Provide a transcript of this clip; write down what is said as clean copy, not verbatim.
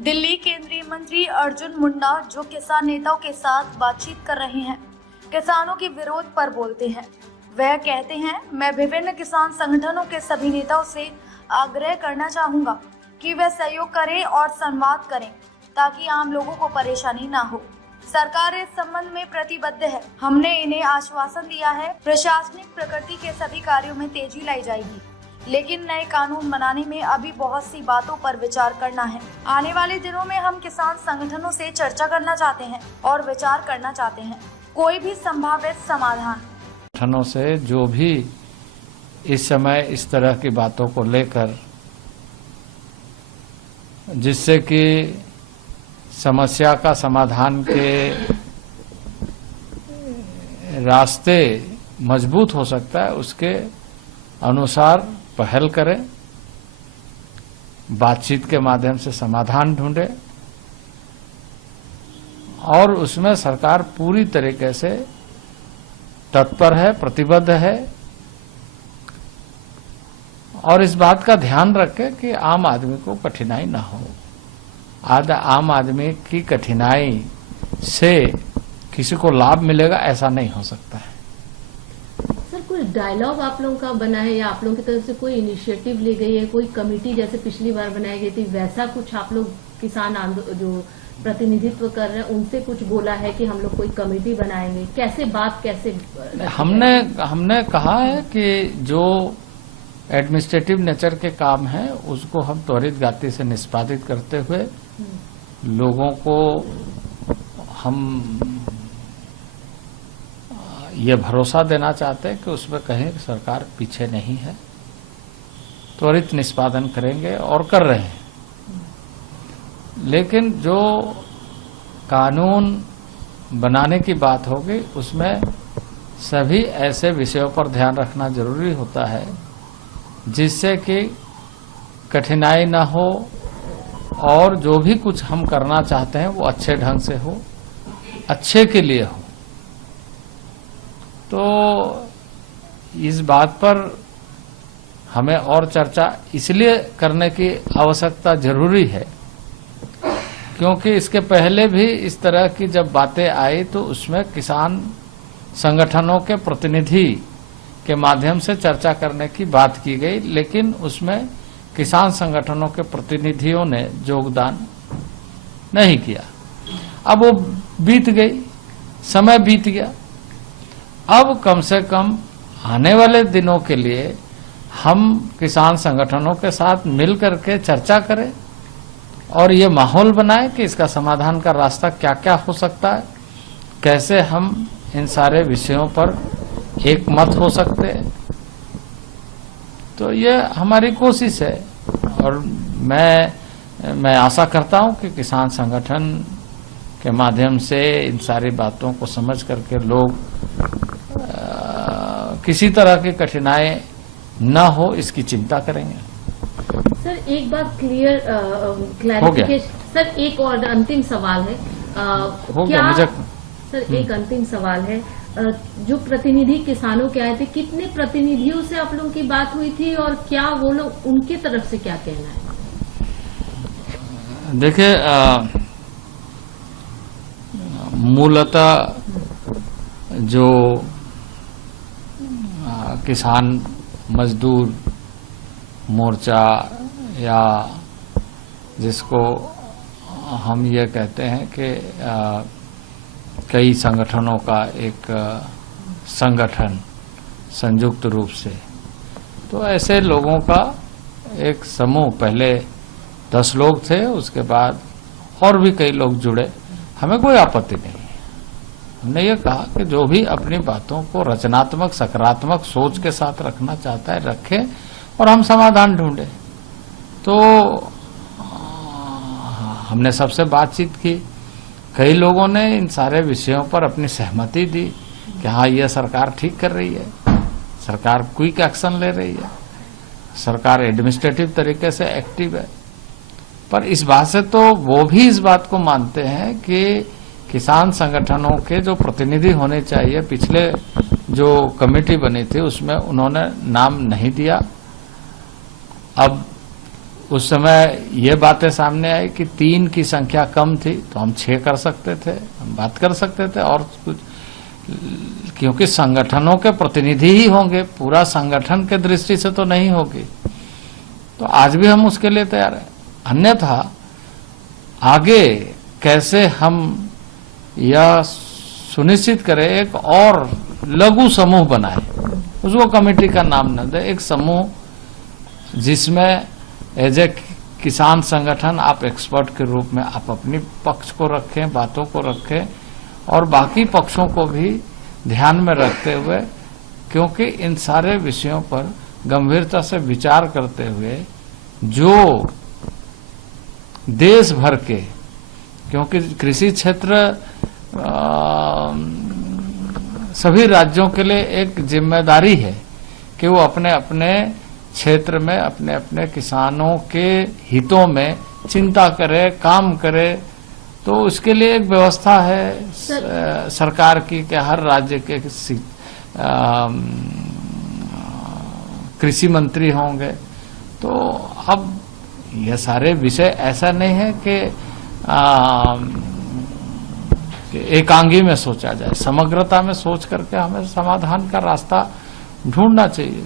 दिल्ली केंद्रीय मंत्री अर्जुन मुंडा जो किसान नेताओं के साथ बातचीत कर रहे हैं, किसानों के विरोध पर बोलते हैं। वह कहते हैं, मैं विभिन्न किसान संगठनों के सभी नेताओं से आग्रह करना चाहूंगा कि वे सहयोग करें और संवाद करें ताकि आम लोगों को परेशानी ना हो। सरकार इस संबंध में प्रतिबद्ध है। हमने इन्हें आश्वासन दिया है, प्रशासनिक प्रकृति के सभी कार्यों में तेजी लाई जाएगी, लेकिन नए कानून बनाने में अभी बहुत सी बातों पर विचार करना है। आने वाले दिनों में हम किसान संगठनों से चर्चा करना चाहते हैं और विचार करना चाहते हैं कोई भी संभावित समाधान। संगठनों से जो भी इस समय इस तरह की बातों को लेकर जिससे कि समस्या का समाधान के रास्ते मजबूत हो सकता है, उसके अनुसार पहल करें, बातचीत के माध्यम से समाधान ढूंढे और उसमें सरकार पूरी तरीके से तत्पर है, प्रतिबद्ध है और इस बात का ध्यान रखे कि आम आदमी को कठिनाई ना हो। आम आदमी की कठिनाई से किसी को लाभ मिलेगा ऐसा नहीं हो सकता है। सर, कोई डायलॉग आप लोगों का बना है या आप लोगों की तरफ से कोई इनिशिएटिव ली गई है, कोई कमेटी जैसे पिछली बार बनाई गई थी वैसा कुछ आप लोग किसान जो प्रतिनिधित्व कर रहे हैं उनसे कुछ बोला है कि हम लोग कोई कमेटी बनाएंगे? कैसे बात कैसे हमने कहा है कि जो एडमिनिस्ट्रेटिव नेचर के काम है उसको हम त्वरित गति से निष्पादित करते हुए लोगों को हम ये भरोसा देना चाहते हैं कि उसमें कहीं सरकार पीछे नहीं है, त्वरित निष्पादन करेंगे और कर रहे हैं। लेकिन जो कानून बनाने की बात होगी उसमें सभी ऐसे विषयों पर ध्यान रखना जरूरी होता है जिससे कि कठिनाई ना हो और जो भी कुछ हम करना चाहते हैं वो अच्छे ढंग से हो, अच्छे के लिए हो। तो इस बात पर हमें और चर्चा इसलिए करने की आवश्यकता जरूरी है क्योंकि इसके पहले भी इस तरह की जब बातें आई तो उसमें किसान संगठनों के प्रतिनिधि के माध्यम से चर्चा करने की बात की गई, लेकिन उसमें किसान संगठनों के प्रतिनिधियों ने योगदान नहीं किया। अब वो बीत गई, समय बीत गया। अब कम से कम आने वाले दिनों के लिए हम किसान संगठनों के साथ मिल करके चर्चा करें और ये माहौल बनाए कि इसका समाधान का रास्ता क्या क्या हो सकता है, कैसे हम इन सारे विषयों पर एक मत हो सकते हैं। तो ये हमारी कोशिश है और मैं आशा करता हूं कि किसान संगठन के माध्यम से इन सारी बातों को समझ करके लोग किसी तरह की कठिनाई न हो इसकी चिंता करेंगे। सर, एक बात क्लैरिफिकेशन। सर, एक और अंतिम सवाल है। हो गया मुझे। सर, एक अंतिम सवाल है। जो प्रतिनिधि किसानों के आए थे, कितने प्रतिनिधियों से आप लोगों की बात हुई थी और क्या वो लोग उनके तरफ से क्या कहना है? देखिए, मूलतः जो किसान मजदूर मोर्चा या जिसको हम ये कहते हैं कि कई संगठनों का एक संगठन संयुक्त रूप से, तो ऐसे लोगों का एक समूह, पहले 10 लोग थे, उसके बाद और भी कई लोग जुड़े। हमें कोई आपत्ति नहीं है। हमने ये कहा कि जो भी अपनी बातों को रचनात्मक सकारात्मक सोच के साथ रखना चाहता है रखे और हम समाधान ढूंढे। तो हमने सबसे बातचीत की, कई लोगों ने इन सारे विषयों पर अपनी सहमति दी कि हाँ, यह सरकार ठीक कर रही है, सरकार क्विक एक्शन ले रही है, सरकार एडमिनिस्ट्रेटिव तरीके से एक्टिव है। पर इस बात से तो वो भी इस बात को मानते हैं कि किसान संगठनों के जो प्रतिनिधि होने चाहिए, पिछले जो कमेटी बनी थी उसमें उन्होंने नाम नहीं दिया। अब उस समय ये बातें सामने आई कि 3 की संख्या कम थी तो हम 6 कर सकते थे, हम बात कर सकते थे और कुछ, क्योंकि संगठनों के प्रतिनिधि ही होंगे, पूरा संगठन के दृष्टि से तो नहीं होगी। तो आज भी हम उसके लिए तैयार हैं। अन्यथा आगे कैसे हम यह सुनिश्चित करें एक और लघु समूह बनाए, उसको कमेटी का नाम न दे, एक समूह जिसमें एज ए किसान संगठन आप एक्सपर्ट के रूप में आप अपनी पक्ष को रखें, बातों को रखें और बाकी पक्षों को भी ध्यान में रखते हुए, क्योंकि इन सारे विषयों पर गंभीरता से विचार करते हुए जो देश भर के, क्योंकि कृषि क्षेत्र सभी राज्यों के लिए एक जिम्मेदारी है कि वो अपने अपने क्षेत्र में अपने अपने किसानों के हितों में चिंता करे, काम करे। तो उसके लिए एक व्यवस्था है सरकार की कि हर राज्य के कृषि मंत्री होंगे। तो अब ये सारे विषय ऐसा नहीं है कि एकांगी में सोचा जाए, समग्रता में सोच करके हमें समाधान का रास्ता ढूंढना चाहिए।